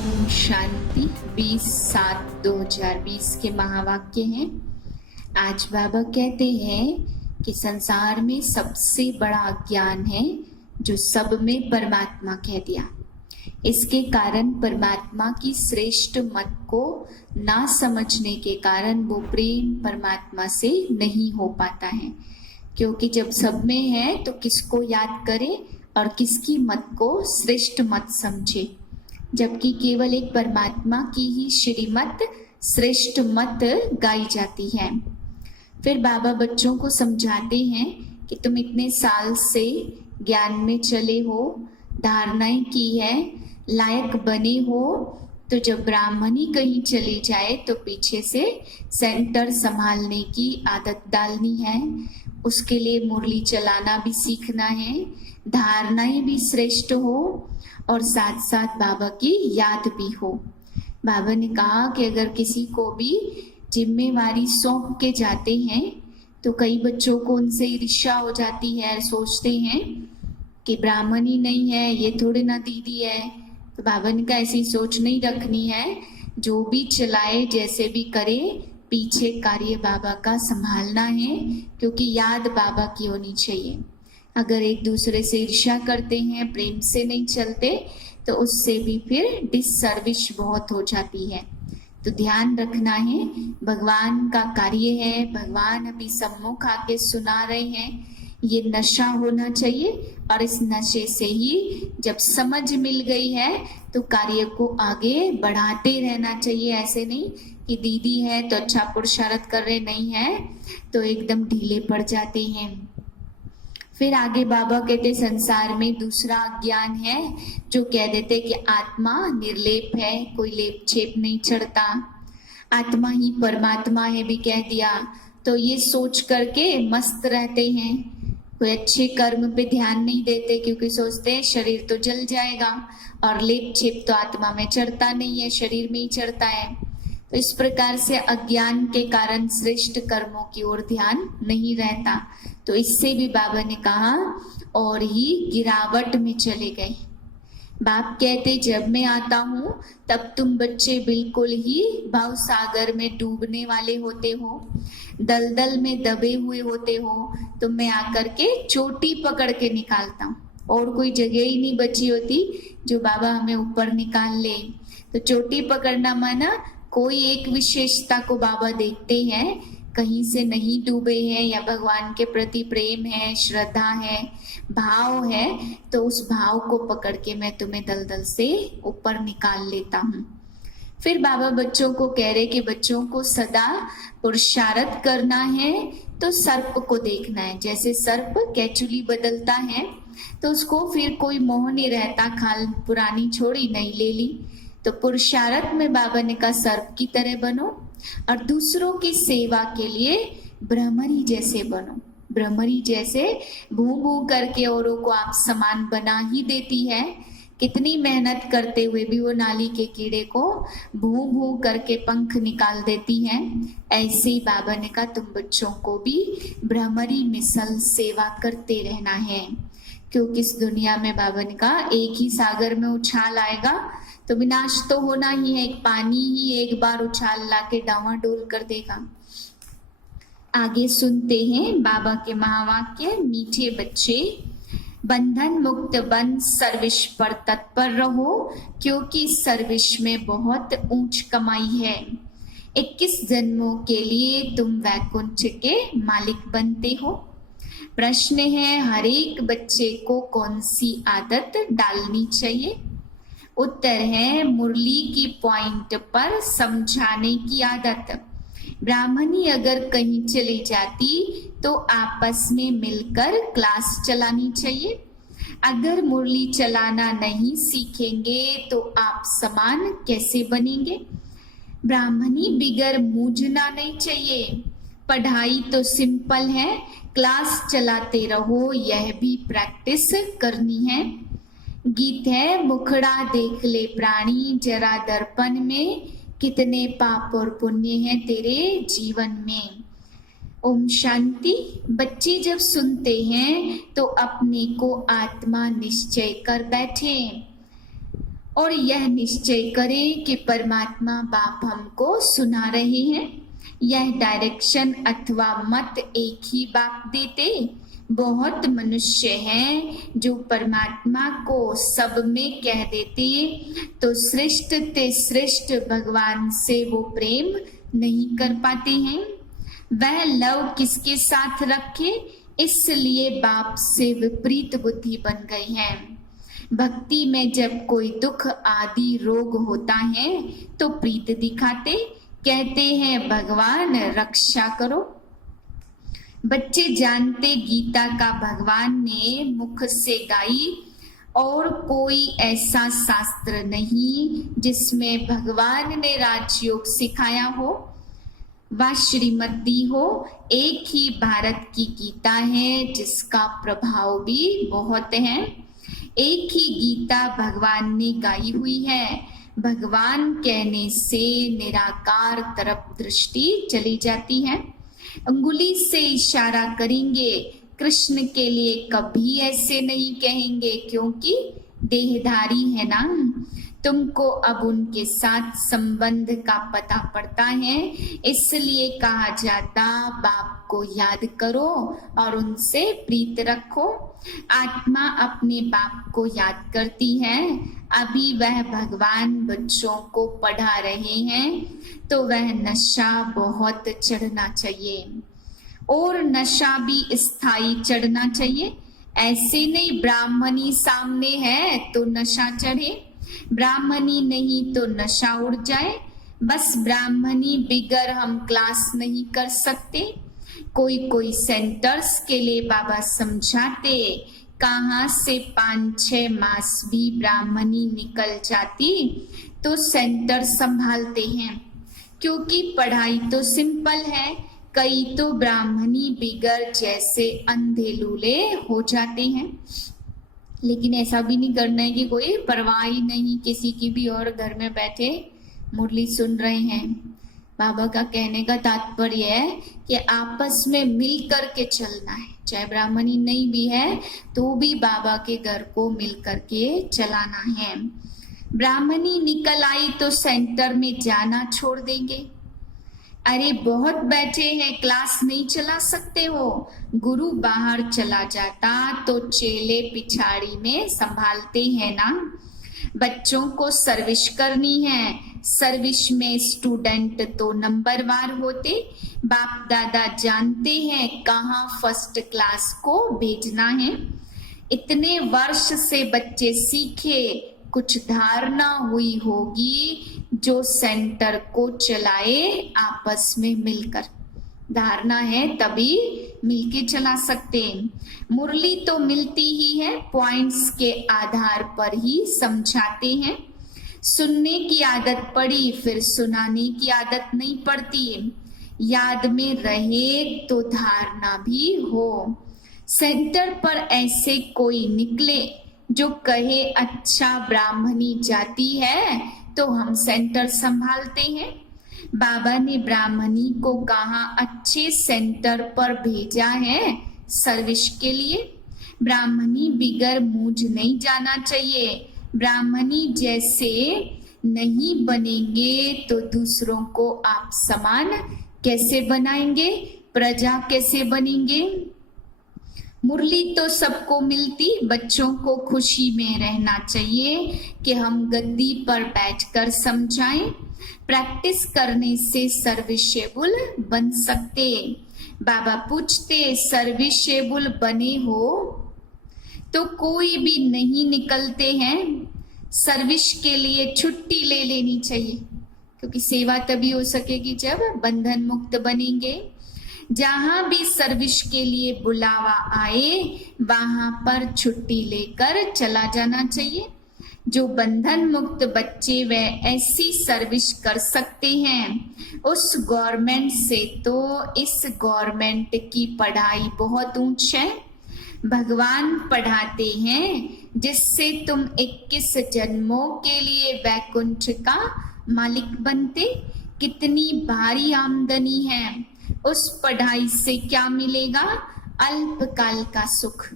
ओम शांति 20/7/2020 के महावाक्य हैं। आज बाबा कहते हैं कि संसार में सबसे बड़ा अज्ञान है जो सब में परमात्मा कह दिया। इसके कारण परमात्मा की श्रेष्ठ मत को ना समझने के कारण वो प्रेम परमात्मा से नहीं हो पाता है, क्योंकि जब सब में है तो किसको याद करे और किसकी मत को श्रेष्ठ मत समझे, जबकि केवल एक परमात्मा की ही श्रीमत श्रेष्ठ मत गाई जाती है। फिर बाबा बच्चों को समझाते हैं कि तुम इतने साल से ज्ञान में चले हो, धारणाएं की है, लायक बने हो, तो जब ब्राह्मणी कहीं चली जाए तो पीछे से सेंटर संभालने की आदत डालनी है। उसके लिए मुरली चलाना भी सीखना है, धारणाएं भी श्रेष्ठ हो और साथ साथ बाबा की याद भी हो। बाबा ने कहा कि अगर किसी को भी जिम्मेवारी सौंप के जाते हैं तो कई बच्चों को उनसे ईर्ष्या हो जाती है, सोचते हैं कि ब्राह्मणी नहीं है, ये थोड़ी ना दीदी है। तो बाबा ने कहा ऐसी सोच नहीं रखनी है, जो भी चलाए जैसे भी करे, पीछे कार्य बाबा का संभालना है, क्योंकि याद बाबा की होनी चाहिए। अगर एक दूसरे से ईर्ष्या करते हैं, प्रेम से नहीं चलते, तो उससे भी फिर डिससर्विस बहुत हो जाती है। तो ध्यान रखना है, भगवान का कार्य है, भगवान अभी सम्मुख आके सुना रहे हैं, ये नशा होना चाहिए और इस नशे से ही जब समझ मिल गई है तो कार्य को आगे बढ़ाते रहना चाहिए। ऐसे नहीं कि दीदी है तो अच्छा पुरुषार्थ कर रहे, नहीं है तो एकदम ढीले पड़ जाते हैं। फिर आगे बाबा कहते संसार में दूसरा अज्ञान है जो कह देते कि आत्मा निर्लेप है, कोई लेप छेप नहीं चढ़ता, आत्मा ही परमात्मा है भी कह दिया, तो ये सोच करके मस्त रहते हैं। कोई अच्छे कर्म पे ध्यान नहीं देते क्योंकि सोचते हैं शरीर तो जल जाएगा और लेप छेप तो आत्मा में चढ़ता नहीं है, शरीर में ही चढ़ता है। तो इस प्रकार से अज्ञान के कारण श्रेष्ठ कर्मों की ओर ध्यान नहीं रहता। तो इससे भी बाबा ने कहा और ही गिरावट में चले गए। बाप कहते जब मैं आता हूँ तब तुम बच्चे बिल्कुल ही भाव सागर में डूबने वाले होते हो, दलदल में दबे हुए होते हो, तो मैं आकर के चोटी पकड़ के निकालता हूँ। और कोई जगह ही नहीं बची होती जो बाबा हमें ऊपर निकाल ले। तो चोटी पकड़ना माना कोई एक विशेषता को बाबा देखते हैं, कहीं से नहीं डूबे हैं या भगवान के प्रति प्रेम है, श्रद्धा है, भाव है, तो उस भाव को पकड़ के मैं तुम्हें दलदल से ऊपर निकाल लेता हूँ। फिर बाबा बच्चों को कह रहे कि बच्चों को सदा पुरुषार्थ करना है, तो सर्प को देखना है। जैसे सर्प कैचुली बदलता है तो उसको फिर कोई मोह नहीं रहता, खाल पुरानी छोड़ी नहीं ले ली। तो पुरुषार्थ में बाबा ने कहा सर्प की तरह बनो और दूसरों की सेवा के लिए भ्रमरी जैसे बनो। भ्रमरी जैसे भू भू करके औरों को आप समान बना ही देती है, कितनी मेहनत करते हुए भी वो नाली के कीड़े को भू भू करके पंख निकाल देती है। ऐसे ही बाबा ने कहा तुम बच्चों को भी भ्रमरी मिसल सेवा करते रहना है, क्योंकि इस दुनिया में बाबा ने कहा एक ही सागर में उछाल आएगा तो विनाश तो होना ही है। एक पानी ही एक बार उछाल लाके डावाडोल कर देगा। आगे सुनते हैं बाबा के महावाक्य। मीठे बच्चे, बंधन मुक्त बन सर्विस पर तत्पर रहो, क्योंकि सर्विस में बहुत ऊंच कमाई है। 21 जन्मों के लिए तुम वैकुंठ के मालिक बनते हो। प्रश्न है हर एक बच्चे को कौन सी आदत डालनी चाहिए? उत्तर है मुरली की पॉइंट पर समझाने की आदत। ब्राह्मणी अगर कहीं चली जाती तो आपस में मिलकर क्लास चलानी चाहिए। अगर मुरली चलाना नहीं सीखेंगे तो आप समान कैसे बनेंगे? ब्राह्मणी बिगर मूझना नहीं चाहिए। पढ़ाई तो सिंपल है, क्लास चलाते रहो, यह भी प्रैक्टिस करनी है। गीत है मुखड़ा देख ले प्राणी जरा दर्पण में, कितने पाप और पुण्य हैं तेरे जीवन में। ओम शांति। बच्चे जब सुनते हैं तो अपने को आत्मा निश्चय कर बैठे। और यह निश्चय करें कि परमात्मा बाप हमको सुना रहे हैं। यह डायरेक्शन अथवा मत एक ही बाप देते। बहुत मनुष्य हैं जो परमात्मा को सब में कह देते, तो श्रेष्ठ ते श्रेष्ठ भगवान से वो प्रेम नहीं कर पाते हैं। वह लव किसके साथ रखे, इसलिए बाप से विपरीत बुद्धि बन गई है। भक्ति में जब कोई दुख आदि रोग होता है तो प्रीत दिखाते, कहते हैं भगवान रक्षा करो। बच्चे जानते गीता का भगवान ने मुख से गाई, और कोई ऐसा शास्त्र नहीं जिसमें भगवान ने राजयोग सिखाया हो व श्रीमत दी हो। एक ही भारत की गीता है जिसका प्रभाव भी बहुत है। एक ही गीता भगवान ने गाई हुई है। भगवान कहने से निराकार तरफ दृष्टि चली जाती है। अंगुली से इशारा करेंगे, कृष्ण के लिए कभी ऐसे नहीं कहेंगे, क्योंकि देहधारी है ना। तुमको अब उनके साथ संबंध का पता पड़ता है, इसलिए कहा जाता बाप को याद करो और उनसे प्रीत रखो। आत्मा अपने बाप को याद करती है। अभी वह भगवान बच्चों को पढ़ा रहे हैं, तो वह नशा बहुत चढ़ना चाहिए, और नशा भी स्थायी चढ़ना चाहिए। ऐसे नहीं ब्राह्मणी सामने है तो नशा चढ़े, ब्राह्मणी नहीं तो नशा उड़ जाए। बस ब्राह्मणी बिगर हम क्लास नहीं कर सकते। कोई कोई सेंटर्स के लिए बाबा समझाते, कहाँ से 5-6 मास भी ब्राह्मणी निकल जाती तो सेंटर संभालते हैं, क्योंकि पढ़ाई तो सिंपल है। कई तो ब्राह्मणी बिगर जैसे अंधे लूले हो जाते हैं। लेकिन ऐसा भी नहीं करना है कि कोई परवाह ही नहीं किसी की भी और घर में बैठे मुरली सुन रहे हैं। बाबा का कहने का तात्पर्य है कि आपस में मिल कर के चलना है। चाहे ब्राह्मणी नहीं भी है तो भी बाबा के घर को मिल कर के चलाना है। ब्राह्मणी निकल आई तो सेंटर में जाना छोड़ देंगे। अरे बहुत बैठे हैं, क्लास नहीं चला सकते हो। गुरु बाहर चला जाता तो चेले पिछाड़ी में संभालते हैं ना। बच्चों को सर्विस करनी है, सर्विस में स्टूडेंट तो नंबरवार होते। बाप दादा जानते हैं कहाँ फर्स्ट क्लास को भेजना है। इतने वर्ष से बच्चे सीखे, कुछ धारणा हुई होगी जो सेंटर को चलाए आपस में मिलकर। धारणा है तभी मिलके चला सकते। मुरली तो मिलती ही है, पॉइंट्स के आधार पर ही समझाते हैं। सुनने की आदत पड़ी, फिर सुनाने की आदत नहीं पड़ती। याद में रहे तो धारणा भी हो। सेंटर पर ऐसे कोई निकले जो कहे अच्छा ब्राह्मणी जाती है तो हम सेंटर संभालते हैं। बाबा ने ब्राह्मणी को कहा अच्छे सेंटर पर भेजा है सर्विस के लिए। ब्राह्मणी बिगर मूझ नहीं जाना चाहिए। ब्राह्मणी जैसे नहीं बनेंगे तो दूसरों को आप समान कैसे बनाएंगे, प्रजा कैसे बनेंगे। मुरली तो सबको मिलती, बच्चों को खुशी में रहना चाहिए कि हम गद्दी पर बैठकर समझाएं। प्रैक्टिस करने से सर्विसेबल बन सकते। बाबा पूछते सर्विसेबल बने हो तो कोई भी नहीं निकलते हैं। सर्विस के लिए छुट्टी ले लेनी चाहिए, क्योंकि सेवा तभी हो सकेगी जब बंधन मुक्त बनेंगे। जहां भी सर्विस के लिए बुलावा आए वहां पर छुट्टी लेकर चला जाना चाहिए। जो बंधन मुक्त बच्चे वह ऐसी सर्विस कर सकते हैं। उस गवर्नमेंट से तो इस गवर्नमेंट की पढ़ाई बहुत ऊंच है। भगवान पढ़ाते हैं जिससे तुम 21 जन्मों के लिए वैकुंठ का मालिक बनते। कितनी भारी आमदनी है। उस पढ़ाई से क्या मिलेगा? अल्पकाल का सुख।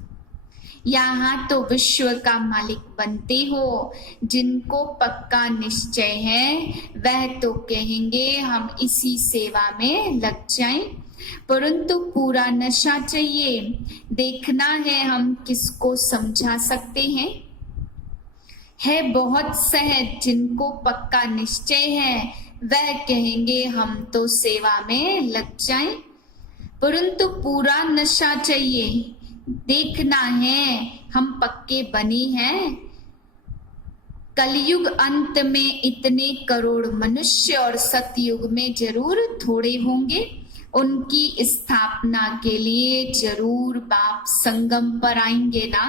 यहाँ तो विश्व का मालिक बनते हो। जिनको पक्का निश्चय है वह तो कहेंगे हम इसी सेवा में लग जाएं, परंतु पूरा नशा चाहिए। देखना है हम किसको समझा सकते हैं। है बहुत सहज जिनको पक्का निश्चय है वह कहेंगे हम तो सेवा में लग जाएं, परंतु पूरा नशा चाहिए। देखना है हम पक्के बने हैं। कलयुग अंत में इतने करोड़ मनुष्य और सतयुग में जरूर थोड़े होंगे। उनकी स्थापना के लिए जरूर बाप संगम पर आएंगे ना।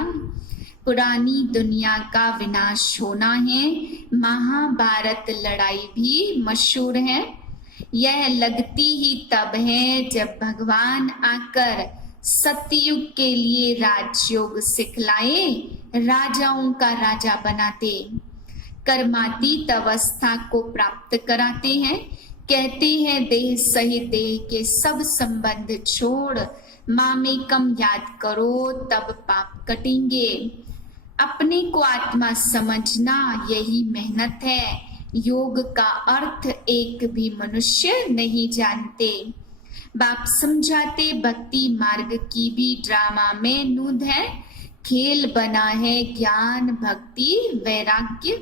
पुरानी दुनिया का विनाश होना है। महाभारत लड़ाई भी मशहूर है। यह लगती ही तब है जब भगवान आकर सतयुग के लिए राजयोग सिखलाए, राजाओं का राजा बनाते, कर्मातीत अवस्था को प्राप्त कराते हैं। कहते हैं देह सहित देह के सब संबंध छोड़ मामेकम याद करो तब पाप कटेंगे। अपने को आत्मा समझना यही मेहनत है। योग का अर्थ एक भी मनुष्य नहीं जानते। बाप समझाते भक्ति मार्ग की भी ड्रामा में नूद है। खेल बना है ज्ञान भक्ति वैराग्य।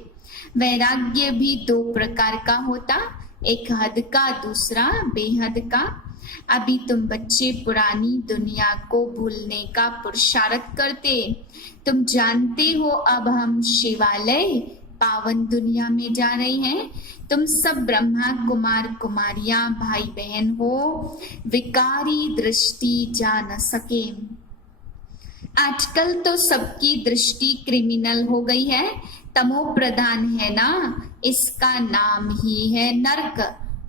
वैराग्य भी दो प्रकार का होता, एक हद का दूसरा बेहद का। अभी तुम बच्चे पुरानी दुनिया को भूलने का पुरुषार्थ करते। तुम जानते हो अब हम शिवालय पावन दुनिया में जा रहे हैं। तुम सब ब्रह्मा कुमार कुमारियां भाई बहन हो। विकारी दृष्टि जा न सके। आजकल तो सबकी दृष्टि क्रिमिनल हो गई है। तमो प्रधान है ना, इसका नाम ही है नरक,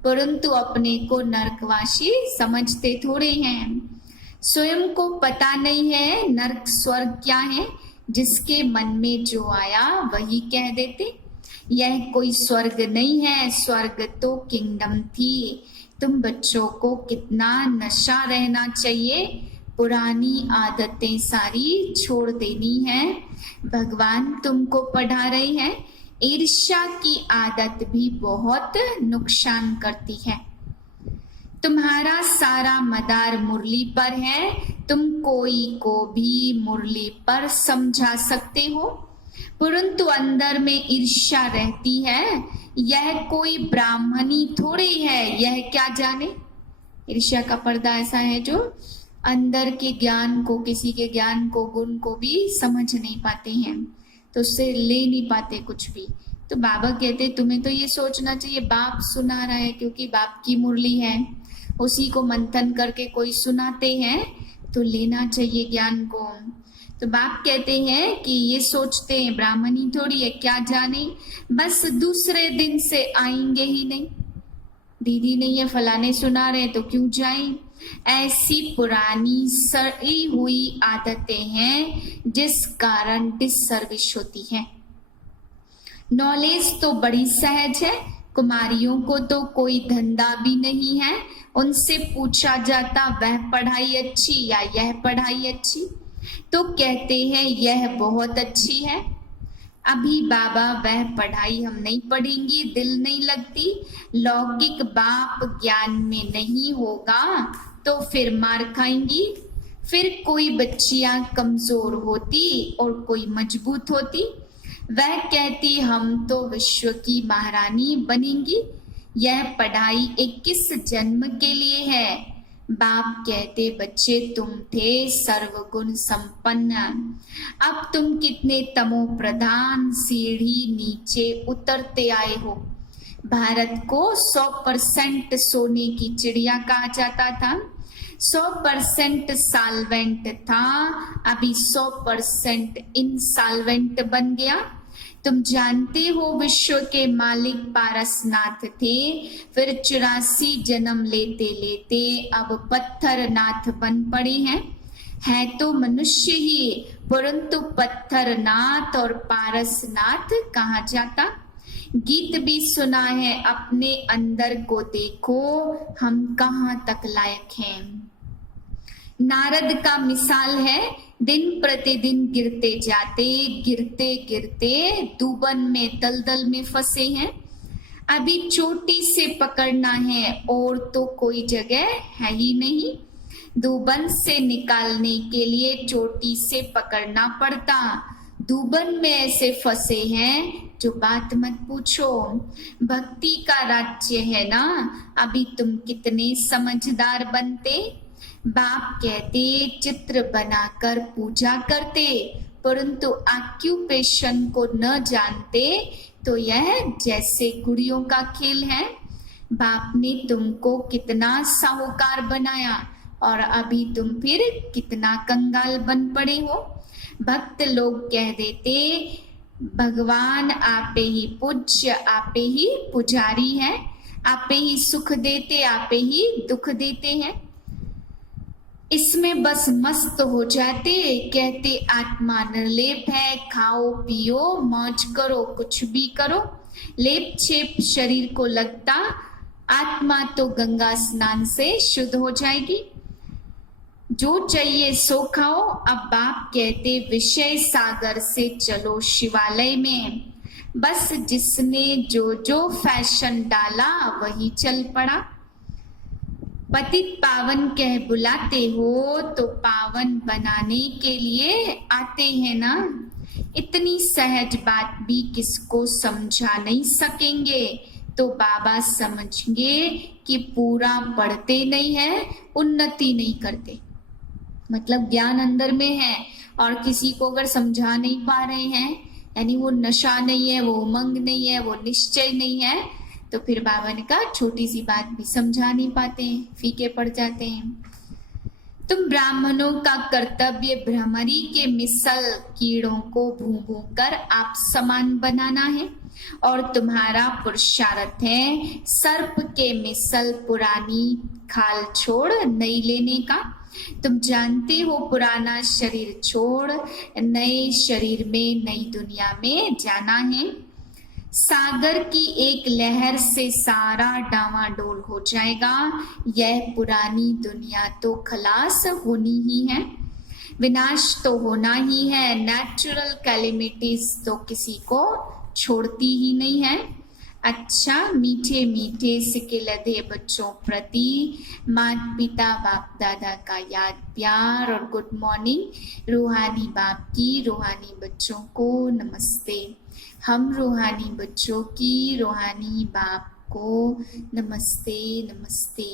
परंतु अपने को नरकवासी समझते थोड़े हैं। स्वयं को पता नहीं है नरक स्वर्ग क्या है। जिसके मन में जो आया वही कह देते। यह कोई स्वर्ग नहीं है, स्वर्ग तो किंगडम थी। तुम बच्चों को कितना नशा रहना चाहिए। पुरानी आदतें सारी छोड़ देनी है। भगवान तुमको पढ़ा रहे हैं। ईर्ष्या की आदत भी बहुत नुकसान करती है। तुम्हारा सारा मदार मुरली पर है। तुम कोई को भी मुरली पर समझा सकते हो, परंतु अंदर में ईर्ष्या रहती है। यह कोई ब्राह्मणी थोड़ी है, यह क्या जाने। ईर्ष्या का पर्दा ऐसा है जो अंदर के ज्ञान को, किसी के ज्ञान को, गुण को भी समझ नहीं पाते हैं, तो उससे ले नहीं पाते कुछ भी। तो बाबा कहते तुम्हें तो ये सोचना चाहिए बाप सुना रहा है, क्योंकि बाप की मुरली है, उसी को मंथन करके कोई सुनाते हैं तो लेना चाहिए ज्ञान को। तो बाप कहते हैं कि ये सोचते हैं ब्राह्मणी थोड़ी है, क्या जाने, बस दूसरे दिन से आएंगे ही नहीं। दीदी ने ये फलाने सुना रहे तो क्यों जाएं। ऐसी पुरानी सड़ी हुई आदतें हैं जिस कारण डिससर्विस होती है। नॉलेज तो बड़ी सहज है। कुमारियों को तो कोई धंधा भी नहीं है। उनसे पूछा जाता वह पढ़ाई अच्छी या यह पढ़ाई अच्छी, तो कहते हैं यह बहुत अच्छी है। अभी बाबा वह पढ़ाई हम नहीं पढ़ेंगी, दिल नहीं लगती। लौकिक बाप ज्ञान में नहीं होगा तो फिर मार खाएंगी। फिर कोई बच्चियां कमजोर होती और कोई मजबूत होती। वह कहती हम तो विश्व की महारानी बनेंगी। यह पढ़ाई 21 जन्म के लिए है। बाप कहते बच्चे तुम थे सर्वगुण संपन्न, अब तुम कितने तमो प्रधान सीढ़ी नीचे उतरते आए हो। भारत को 100% सोने की चिड़िया कहा जाता था। 100% साल्वेंट था, अभी 100% इनसाल्वेंट बन गया। तुम जानते हो विश्व के मालिक पारसनाथ थे, फिर 84 जन्म लेते लेते अब पत्थरनाथ बन पड़े हैं। है तो मनुष्य ही, परंतु पत्थरनाथ और पारसनाथ कहा जाता। गीत भी सुना है अपने अंदर को देखो हम कहाँ तक लायक हैं। नारद का मिसाल है, दिन प्रतिदिन गिरते जाते, गिरते गिरते दूबन में दलदल में फंसे हैं। अभी चोटी से पकड़ना है और तो कोई जगह है ही नहीं। दूबन से निकालने के लिए चोटी से पकड़ना पड़ता। दूबन में ऐसे फंसे हैं जो बात मत पूछो। भक्ति का राज्य है ना, अभी तुम कितने समझदार बनते। बाप कहते चित्र बनाकर पूजा करते, परंतु ऑक्यूपेशन को न जानते तो यह जैसे गुड़ियों का खेल है। बाप ने तुमको कितना साहूकार बनाया और अभी तुम फिर कितना कंगाल बन पड़े हो। भक्त लोग कह देते भगवान आपे ही पूज्य, आपे ही पुजारी है, आपे ही सुख देते, आपे ही दुख देते हैं। इसमें बस मस्त हो जाते, कहते आत्मा निर्लेप है, खाओ पियो मौज करो, कुछ भी करो। लेप छेप शरीर को लगता, आत्मा तो गंगा स्नान से शुद्ध हो जाएगी। जो चाहिए सो खाओ। अब बाप कहते विषय सागर से चलो शिवालय में। बस जिसने जो जो फैशन डाला वही चल पड़ा। पतित पावन कह बुलाते हो तो पावन बनाने के लिए आते हैं ना। इतनी सहज बात भी किसको समझा नहीं सकेंगे तो बाबा समझेंगे कि पूरा पढ़ते नहीं है, उन्नति नहीं करते। मतलब ज्ञान अंदर में है और किसी को अगर समझा नहीं पा रहे हैं, यानी वो नशा नहीं है, वो उमंग नहीं है, वो निश्चय नहीं है, तो फिर बाबा ने कहा छोटी सी बात भी समझा नहीं पाते हैं, फीके पड़ जाते हैं। तुम ब्राह्मणों का कर्तव्य भ्रमरी के मिसल कीड़ों को भू भू कर आप समान बनाना है और तुम्हारा पुरुषार्थ है सर्प के मिसल पुरानी खाल छोड़ नई लेने का। तुम जानते हो पुराना शरीर छोड़ नए शरीर में नई दुनिया में जाना है। सागर की एक लहर से सारा डावाडोल हो जाएगा। यह पुरानी दुनिया तो खलास होनी ही है, विनाश तो होना ही है। नेचुरल कैलेमिटीज तो किसी को छोड़ती ही नहीं है। अच्छा मीठे मीठे सिके लधे बच्चों प्रति माता पिता बाप दादा का याद प्यार और गुड मॉर्निंग। रूहानी बाप की रूहानी बच्चों को नमस्ते। हम रूहानी बच्चों की रूहानी बाप को नमस्ते नमस्ते।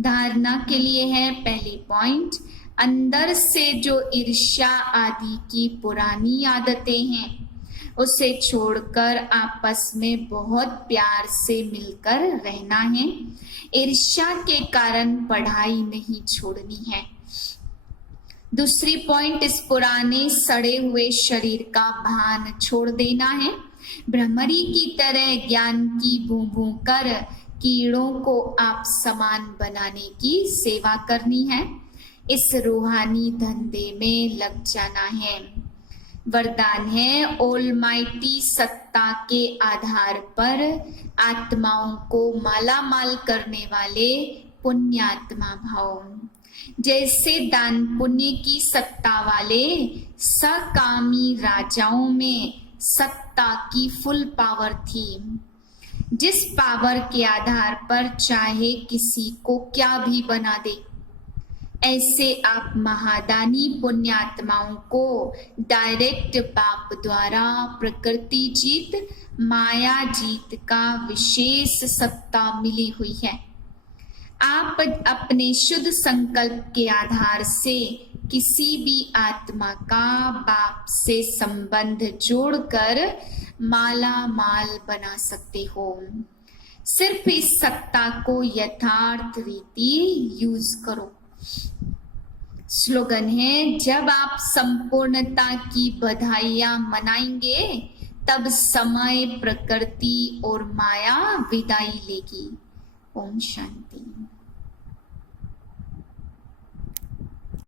धारणा के लिए है पहली पॉइंट, अंदर से जो ईर्ष्या आदि की पुरानी आदतें हैं उसे छोड़कर आपस में बहुत प्यार से मिलकर रहना है। ईर्ष्या के कारण पढ़ाई नहीं छोड़नी है। दूसरी पॉइंट, इस पुराने सड़े हुए शरीर का भान छोड़ देना है। भ्रमरी की तरह ज्ञान की भू भू कर कीड़ों को आप समान बनाने की सेवा करनी है। इस रूहानी धंधे में लग जाना है। वरदान है ऑलमाइटी सत्ता के आधार पर आत्माओं को मालामाल करने वाले पुण्यात्मा भाव। जैसे दान पुण्य की सत्ता वाले सकामी राजाओं में सत्ता की फुल पावर थी, जिस पावर के आधार पर चाहे किसी को क्या भी बना दे। ऐसे आप महादानी पुण्यात्माओं को डायरेक्ट बाप द्वारा प्रकृति जीत माया जीत का विशेष सत्ता मिली हुई है। आप अपने शुद्ध संकल्प के आधार से किसी भी आत्मा का बाप से संबंध जोड़कर माला माल बना सकते हो। सिर्फ इस सत्ता को यथार्थ रीति यूज करो। स्लोगन है, जब आप संपूर्णता की बधाइयां मनाएंगे तब समय प्रकृति और माया विदाई लेगी। ओम शांति।